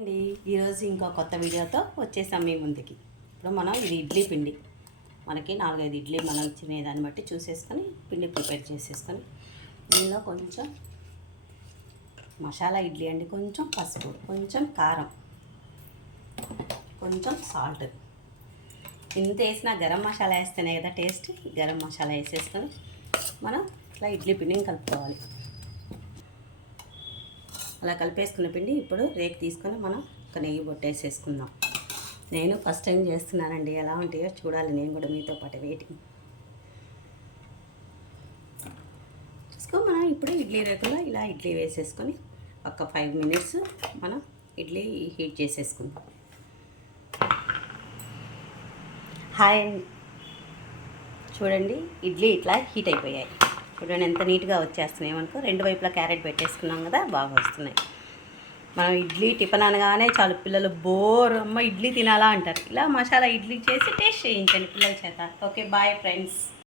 అండి ఈరోజు ఇంకో కొత్త వీడియోతో వచ్చేసాం మీ ముందుకి. ఇప్పుడు మనం ఇది ఇడ్లీ పిండి, మనకి 4-5 ఇడ్లీ మనం తినేదాన్ని బట్టి చూసేసుకొని పిండి ప్రిపేర్ చేసేసుకొని దీనిలో కొంచెం మసాలా ఇడ్లీ అండి, కొంచెం పసుపు, కొంచెం కారం, కొంచెం సాల్ట్, ఇంత వేసిన గరం మసాలా వేస్తేనే కదా టేస్ట్. గరం మసాలా వేసేసుకొని మనం ఇట్లా ఇడ్లీ పిండిని కలుపుకోవాలి. అలా కలిపేసుకున్న పిండి ఇప్పుడు రేకు తీసుకొని మనం ఒక నెయ్యి బొట్టేసేసుకుందాం. నేను ఫస్ట్ టైం చేస్తున్నానండి, ఎలా ఉంటాయో చూడాలి నేను కూడా మీతో పాటు వెయిటింగ్ చూసుకో. మనం ఇప్పుడు ఇడ్లీ రేకులో ఇలా ఇడ్లీ వేసేసుకొని ఒక 5 మినిట్స్ మనం ఇడ్లీ హీట్ చేసేసుకుందాం. హాయ్, చూడండి ఇడ్లీ ఇట్లా హీట్ అయిపోయాయి. చూడండి ఎంత నీట్గా వచ్చేస్తున్నాయి. మనకు రెండు వైపులా క్యారెట్ పెట్టేసుకున్నాం కదా, బాగా వస్తున్నాయి. మనం ఇడ్లీ టిఫిన్ అనగానే చాలు పిల్లలు అమ్మ ఇడ్లీ తినాలా అంటారు. ఇలా మసాలా ఇడ్లీ చేసి టేస్ట్ చేయించండి పిల్లల చేత. Okay, bye friends.